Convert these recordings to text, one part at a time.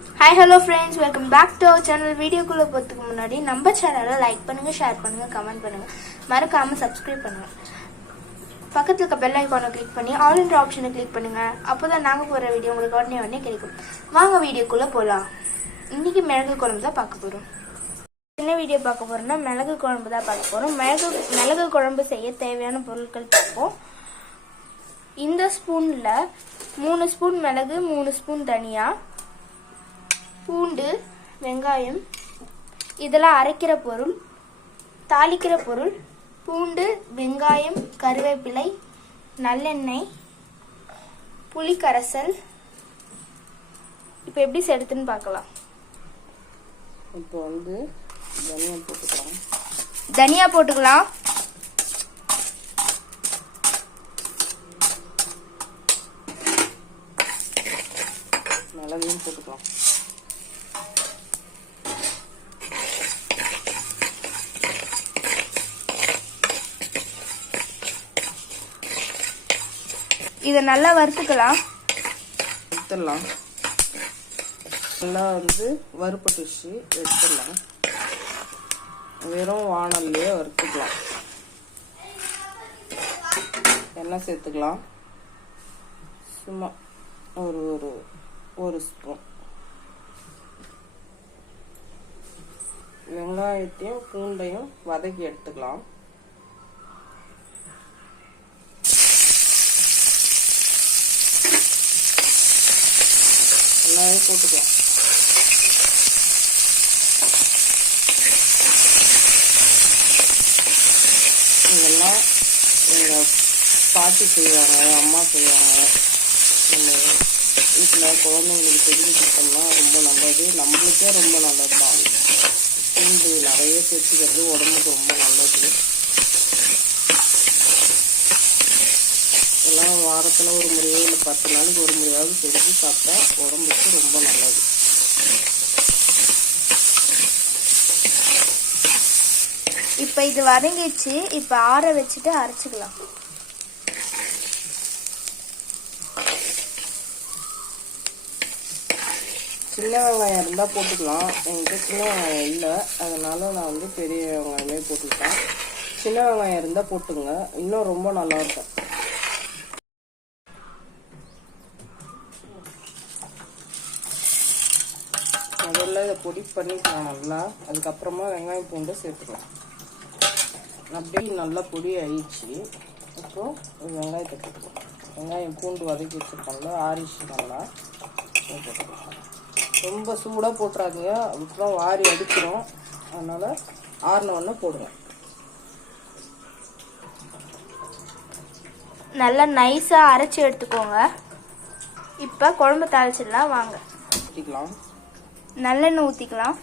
Hi hello friends, welcome back to our channel. வீடியோக்குள்ள போறதுக்கு முன்னாடி நம்ம சேனலை லைக் பண்ணுங்க, ஷேர் பண்ணுங்க, கமெண்ட் பண்ணுங்க, மறக்காம சப்ஸ்கிரைப் பண்ணுங்க. பக்கத்துல இருக்க பெல் ஐகானை கிளிக் பண்ணி ஆல் என்ற ஆப்ஷனை கிளிக் பண்ணுங்க. அப்பதான் நாங்க போற வீடியோ உங்களுக்கு உடனே கிடைக்கும். வாங்க வீடியோக்குள்ள போலாம். இன்னைக்கு மிளகு குழம்பு தான் பார்க்க போறோம். என்ன வீடியோ பார்க்க போறோம்னா மிளகு குழம்பு தான் பார்க்க போறோம். மிளகு குழம்பு செய்ய தேவையான பொருட்கள் பார்ப்போம். இந்த ஸ்பூன்ல 3 ஸ்பூன் மிளகு, 3 ஸ்பூன் தனியா, பூண்டு, வெங்காயம், இதெல்லாம் அரைக்கிற பொருள். தாளிக்கிற பொருள் பூண்டு, வெங்காயம், கருவேப்பிலை, நல்லெண்ணெய், புளிக்கரைசல். இப்போ எப்படி செய்யறதுன்னு பார்க்கலாம். இப்போ வந்து தனியா போட்டுக்கலாம். மிளகையும் போட்டுக்கலாம். இதை நல்லா வறுத்துக்கலாம். நல்லா வந்து வறுப்பட்டுச்சு எடுத்துடலாம். வெறும் வாணல்லையே வறுத்துக்கலாம். எண்ணெய் சேர்த்துக்கலாம். சும்மா ஒரு ஸ்பூன். வெங்காயத்தையும் பூண்டையும் வதக்கி எடுத்துக்கலாம். எல்லாமே போட்டுக்கலாம். இதெல்லாம் எங்கள் பாட்டி செய்வாங்க, அம்மா செய்வாங்க. நம்ம வீட்டில் குழந்தைங்களுக்கு தெரிஞ்சு கொடுத்தோம்னா ரொம்ப நல்லது. நம்மளுக்கே ரொம்ப நல்லது தான். பூண்டு நிறைய சேர்த்துக்கிறது உடம்புக்கு ரொம்ப நல்லது. எல்லாம் வாரத்தில் ஒரு முறையோ இல்லை 10 நாளைக்கு ஒரு முறையாவது செஞ்சு சாப்பிட்டா உடம்புக்கு ரொம்ப நல்லது. இப்போ இது வதங்கிடுச்சு. இப்போ ஆற வச்சுட்டு அரைச்சிக்கலாம். சின்ன வெங்காயம் இருந்தால் போட்டுக்கலாம். என்கிட்ட சின்ன வெங்காயம் இல்லை, அதனால நான் வந்து பெரிய வெங்காயமே போட்டுக்கிட்டேன். சின்ன வெங்காயம் இருந்தால் போட்டுங்க, இன்னும் ரொம்ப நல்லாயிருக்கும். முதல்ல இதை பொடி பண்ணிக்கலாம் நல்லா. அதுக்கப்புறமா வெங்காயம் பூண்டு சேர்த்துக்கலாம். அப்படியே நல்லா பொடி ஆயிடுச்சு. இப்போது வெங்காயத்தை போட்டுக்கலாம். வெங்காயம் பூண்டு வதக்கி வச்சுருக்கோம்ல, ஆரிச்சு நல்லா போட்டுக்கலாம். ரொம்ப சூடாக போட்டுறாதீங்க, அதுக்கப்புறம் வாரி அடிச்சிடும். அதனால் ஆறினோடனே போடுங்க. நல்லா நைஸாக அரைச்சி எடுத்துக்கோங்க. இப்போ குழம்பு தாளிச்சிடலாம் வாங்க. ஊற்றிக்கலாம். நல்லெண்ணெய் ஊற்றிக்கலாம்.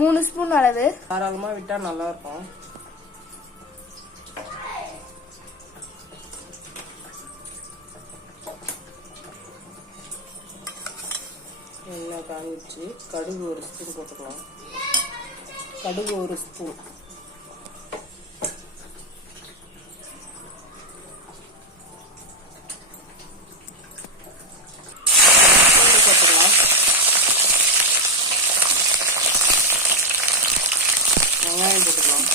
3 ஸ்பூன் அளவு. தாராளமாக விட்டால் நல்லாயிருக்கும். எண்ணெய் காஞ்சிடுச்சு. கடுகு 1 ஸ்பூன் போட்டுக்கலாம். கடுகு 1 ஸ்பூன். போட்டுக்கலாம். வெங்காயம் போட்டுக்கலாம்.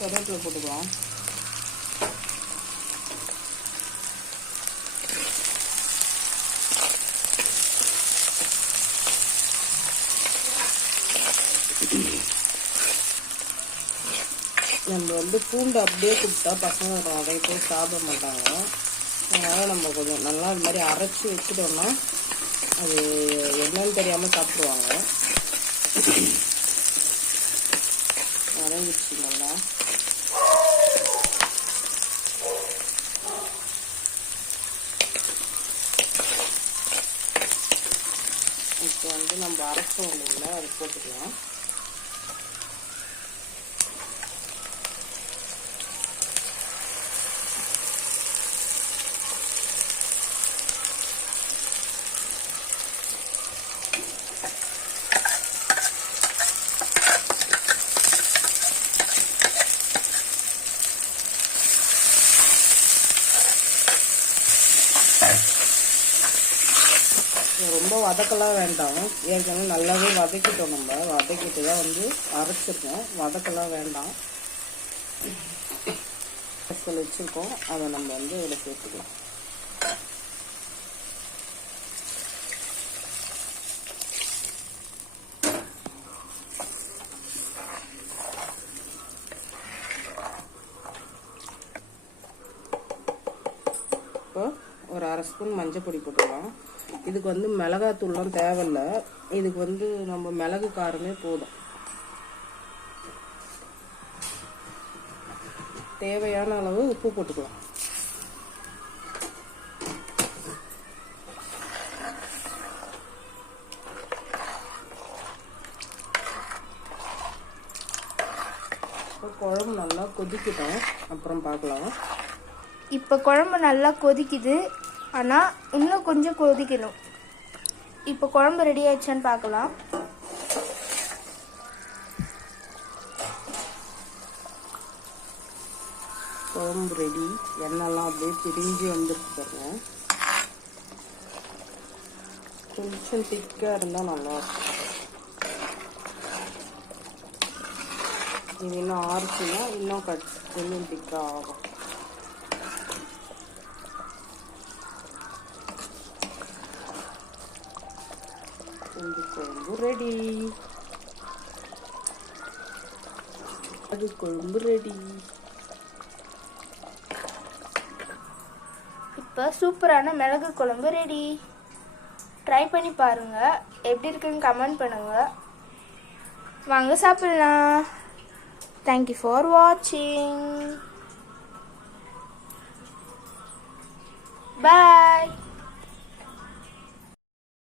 கருவேப்பிலை போட்டுக்கலாம். நம்ம வந்து பூண்டு அப்படியே கொடுத்தா பசங்க நிறைய பேர் சாப்பிட மாட்டாங்க. அதனால் நம்ம கொஞ்சம் நல்லா இது மாதிரி அரைச்சி வச்சுட்டோம்னா அது என்னன்னு தெரியாமல் சாப்பிடுவாங்க. அரைஞ்சிச்சு நல்லா. இப்போ வந்து நம்ம அரைச்சோம் இல்லைங்களா, அது போட்டுக்கலாம். வதக்கலாம் வேண்டாம், ஏற்கனவே நல்லாவே வதக்கிட்டோம். நம்ம வதக்கிட்டு தான் வந்து அரைச்சிருக்கோம், வதக்கலாம் வேண்டாம். வச்சுருக்கோம், அதை நம்ம வந்து இதில் சேர்த்துக்கலாம். ஒரு அரை ஸ்பூன் மஞ்சள் பொடி போட்டுக்கலாம். இதுக்கு வந்து மிளகாத்தூள்லாம் தேவையில்லை, இதுக்கு வந்து நம்ம மிளகு காரமே போதும். தேவையான அளவு உப்பு போட்டுக்கலாம். குழம்பு நல்லா கொதிக்கிட்டோம், அப்புறம் பார்க்கலாம். இப்போ குழம்பு நல்லா கொதிக்குது, ஆனால் இன்னும் கொஞ்சம் கொதிக்கணும். இப்போ குழம்பு ரெடி ஆயிடுச்சான்னு பார்க்கலாம். குழம்பு ரெடி, எண்ணெய்லாம் அப்படியே பிரிஞ்சு வந்துருக்கு பாருங்க. கொஞ்சம் திக்காக இருந்தால் நல்லாயிருக்கும். இது இன்னும் ஆறுச்சுன்னா இன்னும் கொஞ்சம் திக்காக ஆகும். குழம்பு ரெடி, அது குழம்பு ரெடி. இப்போ சூப்பரான மிளகு குழம்பு ரெடி. ட்ரை பண்ணி பாருங்க, எப்படி இருக்குன்னு கமெண்ட் பண்ணுங்க. வாங்க சாப்பிடலாம். தேங்க்யூ ஃபார் வாட்சிங். பாய்.